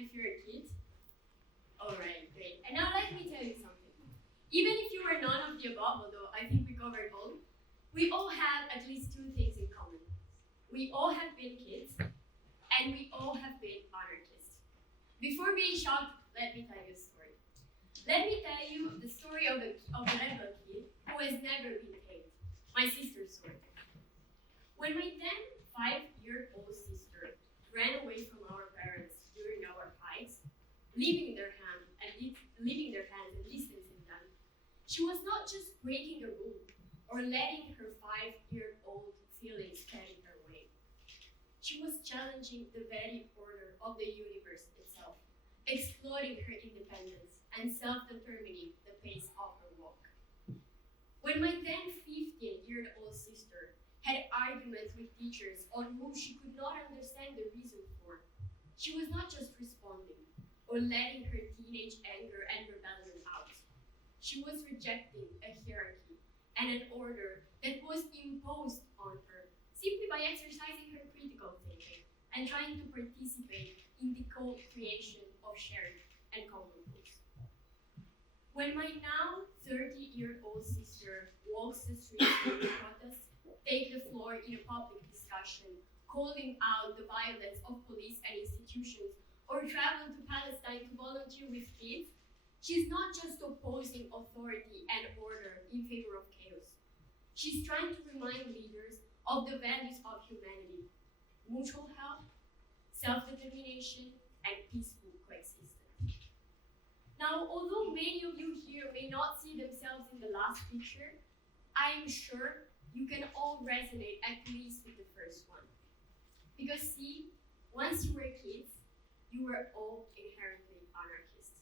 if you're a kid? Alright, great. And now let me tell you something. Even if you were none of the above, although I think we covered all, we all have at least two things in common. We all have been kids, and we all have been anarchists. Before being shocked, let me tell you a story. Let me tell you the story of a rebel kid who has never been tamed. My sister's story. When my then 5-year-old sister ran away from our parents during our hikes, leaving their hands and distancing them, she was not just breaking a rule or letting her 5-year-old feelings carry her away. She was challenging the very order of the universe itself, exploring her independence and self-determining the pace of her walk. When my then 15-year-old sister had arguments with teachers on whom she could not understand the reason for, she was not just responding or letting her teenage anger and rebellion out. She was rejecting a hierarchy and an order that was imposed on her simply by exercising her critical thinking and trying to participate in the co-creation of shared and common goals. When my now 30-year-old sister walks the streets to protest, take the floor in a public discussion, calling out the violence of police and institutions, or travel to Palestine to volunteer with kids, she's not just opposing authority and order in favor of chaos. She's trying to remind leaders of the values of humanity: mutual help, self-determination, and peaceful coexistence. Now, although many of you here may not see themselves in the last picture, I am sure you can all resonate at least with the first one. Because see, once you were kids, you were all inherently anarchists.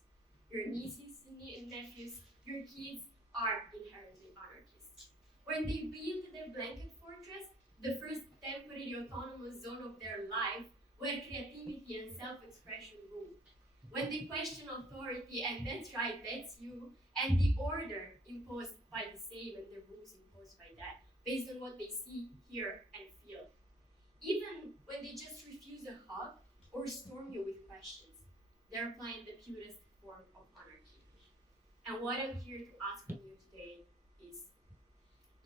Your nieces and nephews, your kids are inherently anarchists. When they built their blanket fortress, the first temporary autonomous zone of their life, where creativity and self-expression rule. When they question authority, and that's right, that's you, and the order imposed by the same and the rules imposed by that, based on what they see, hear, and feel. Even when they just refuse a hug or storm you with questions, they're applying the purest form of anarchy. And what I'm here to ask from you today is,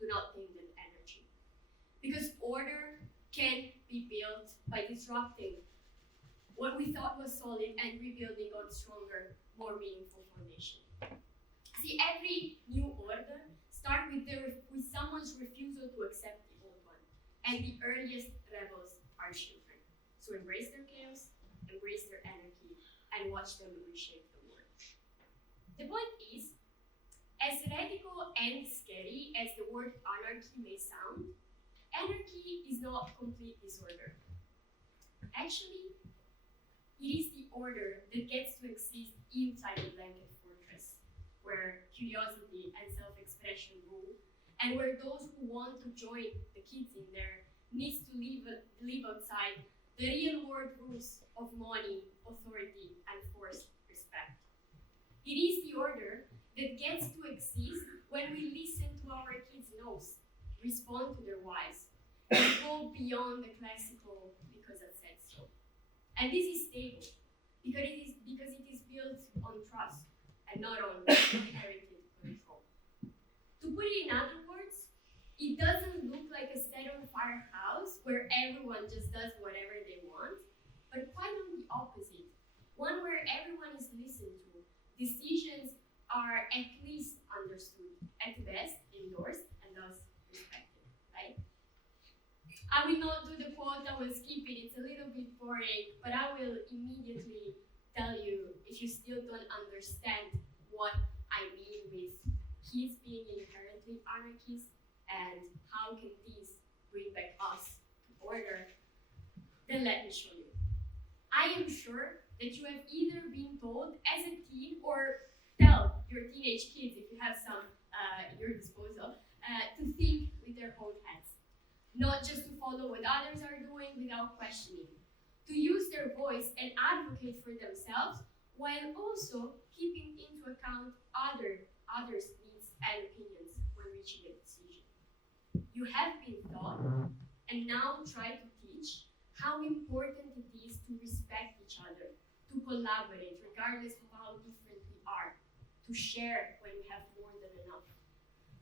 do not tame that energy. Because order can be built by disrupting what we thought was solid and rebuilding on stronger, more meaningful foundation. See, every new order starts with someone's refusal to accept the old one. And the earliest rebels are children. So embrace their chaos, embrace their anarchy, and watch them reshape the world. The point is, as radical and scary as the word anarchy may sound, anarchy is not complete disorder. Actually, it is the order that gets to exist inside the blanket fortress, where curiosity and self-expression rule, and where those who want to join the kids in there needs to live outside the real-world rules of money, authority, and forced respect. It is the order that gets to exist when we listen to our kids' no's, respond to their whys, and go beyond the classical "because I said so." And this is stable, because it is built on trust and not on inherited control. To put it in other words, it doesn't look like a set-on-fire house where everyone just does whatever they want, but quite on the opposite, one where everyone is listened to, decisions are at least understood, at best endorsed, and thus respected, right? I will not do the quote, I will skip it, it's a little bit boring, but I will immediately tell you if you still don't understand what I mean with kids being inherently anarchists and how can these bring back us to order, then let me show you. I am sure that you have either been told as a teen or tell your teenage kids, if you have some at your disposal, to think with their own heads. Not just to follow what others are doing without questioning. To use their voice and advocate for themselves while also keeping into account others' needs and opinions when reaching a decision. You have been taught, and now try to teach, how important it is to respect each other, to to collaborate regardless of how different we are, to share when we have more than enough.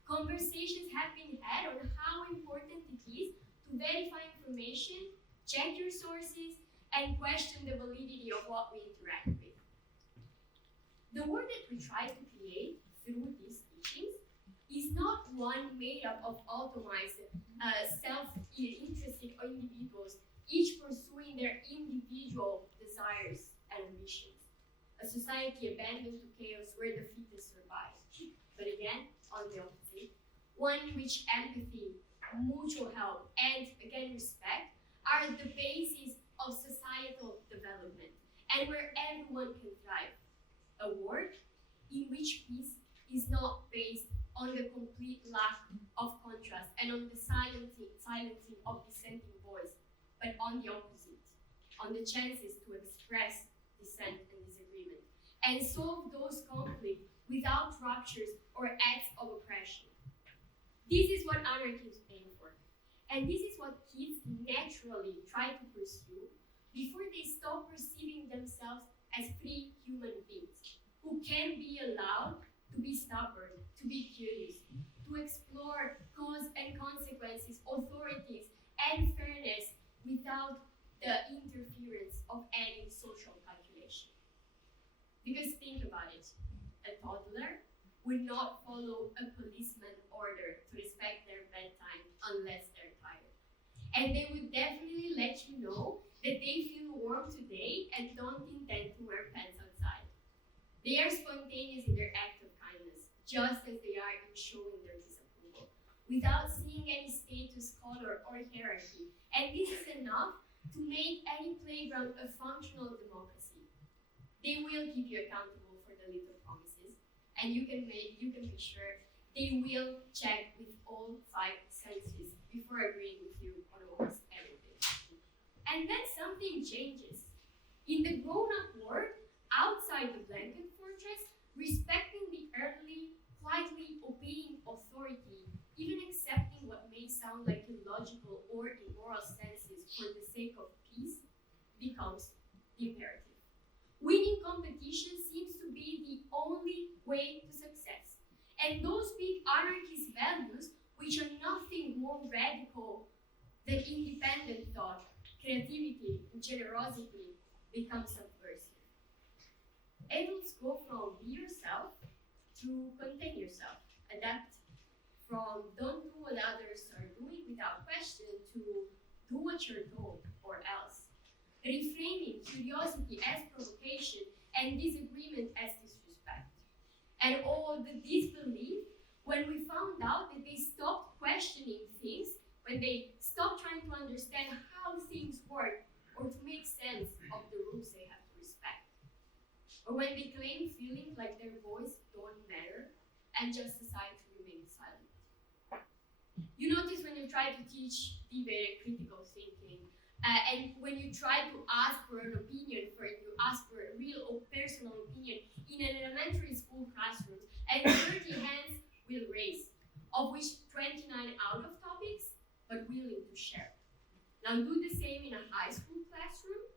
Conversations have been had on how important it is to verify information, check your sources, and question the validity of what we interact with. The world that we try to create through these teachings is not one made up of automized, self-interested individuals, each pursuing their individual desires and ambitions. A society abandoned to chaos where the fittest survive. But again, on the opposite, one in which empathy, mutual help, and again respect are the basis of societal development, and where everyone can thrive. A world in which peace is not based on the complete lack of contrast and on the silencing of dissenting voice, but on the opposite, on the chances to express dissent and disagreement, and solve those conflicts without ruptures or acts of oppression. This is what anarchists aim for, and this is what kids naturally try to pursue before they stop perceiving themselves as free human beings who can be allowed to be stubborn, to be curious, to explore cause and consequences, authorities, and fairness without the interference of any social calculation. Because think about it, a toddler would not follow a policeman's order to respect their bedtime unless they're tired. And they would definitely let you know that they feel warm today and don't intend to wear pants outside. They are spontaneous in their act of kindness, just as they are in showing their disapproval, without seeing any status, color, or hierarchy. And this is enough to make any playground a functional democracy. They will keep you accountable for the little promises, and you can be sure they will check with all 5 senses before agreeing with you on almost everything. And then something changes. In the grown-up world, outside the blanket fortress, respecting the elderly, quietly obeying authority, even accepting what may sound like illogical or immoral senses for the sake of peace, becomes the imperative. Winning competition seems to be the only way to success. And those big anarchist values, which are nothing more radical than independent thought, creativity, and generosity, become subversive. Adults go from be yourself to contain yourself, adapt, from don't do what others are doing without question to do what you're told or else. Reframing curiosity as provocation and disagreement as disrespect. And all the disbelief when we found out that they stopped questioning things, when they stopped trying to understand how things work or to make sense of the rules they have to respect. Or when they claim feeling like their voice don't matter and just decide to remain silent. You notice when you try to teach debate and critical thinking, and when you try to ask for an opinion, you ask for a real or personal opinion in an elementary school classroom, and 30 hands will raise, of which 29 out of topics, but willing to share. Now do the same in a high school classroom,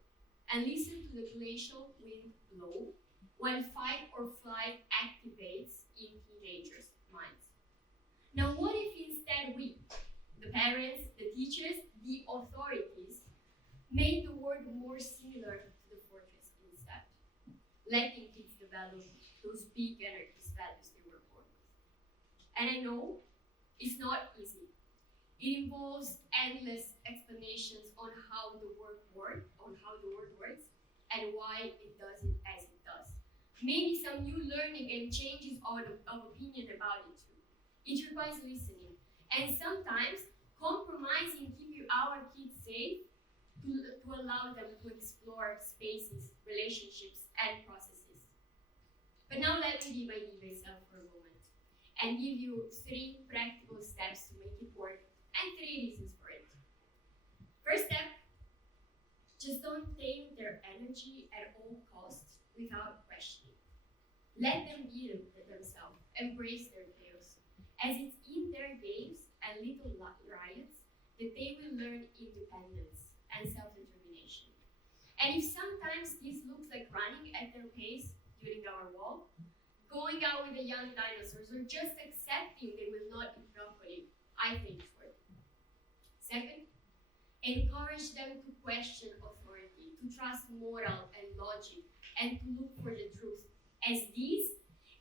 and listen to the glacial wind blow when fight or flight activates in teenagers' minds. Now what if instead we, the parents, the teachers, the authorities, made the world more similar to the fortress instead, letting kids develop those big anarchist values they were born with. And I know it's not easy. It involves endless explanations on how the world works, and why it does it as it does. Maybe some new learning and changes of opinion about it too. It requires listening, and sometimes compromising keep our kids safe to allow them to explore spaces, relationships, and processes. But now let me be my diva self for a moment and give you 3 practical steps to make it work and 3 reasons for it. First step, just don't tame their energy at all costs without questioning. Let them be themselves, embrace their chaos, as it's in their games and little riots that they will learn independence and self-determination. And if sometimes this looks like running going out with the young dinosaurs, or just accepting they will not eat broccoli, I think is working. Second, encourage them to question authority, to trust moral and logic, and to look for the truth as these,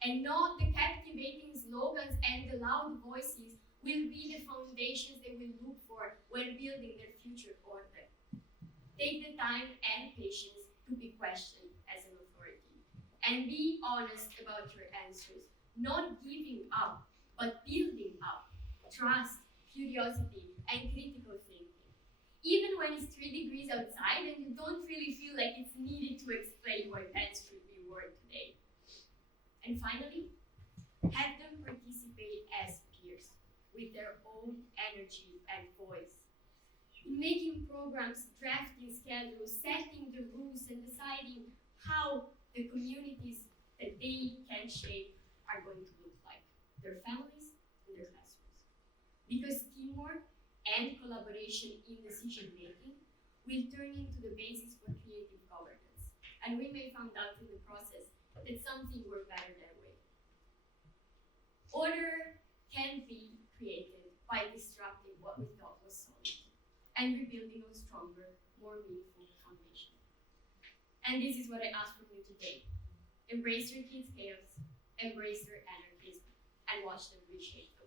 and not the captivating slogans and the loud voices, will be the foundations they will look for when building their future order. Take the time and patience to be questioned as an authority, and be honest about your answers, not giving up, but building up trust, curiosity, and critical thinking. Even when it's 3 degrees outside and you don't really feel like it's needed to explain why pens should be worn today. And finally, have them participate as peers with their own energy and voice. In making programs, drafting schedules, setting the rules, and deciding how the communities that they can shape are going to look like, their families and their classrooms. Because teamwork and collaboration in decision-making will turn into the basis for creative governance. And we may find out in the process that something worked better that way. Order can be created by disrupting what we thought was solid and rebuilding on stronger, more meaningful foundation. And this is what I ask from you today. Embrace your kids' chaos, embrace their anarchism, and watch them reshape the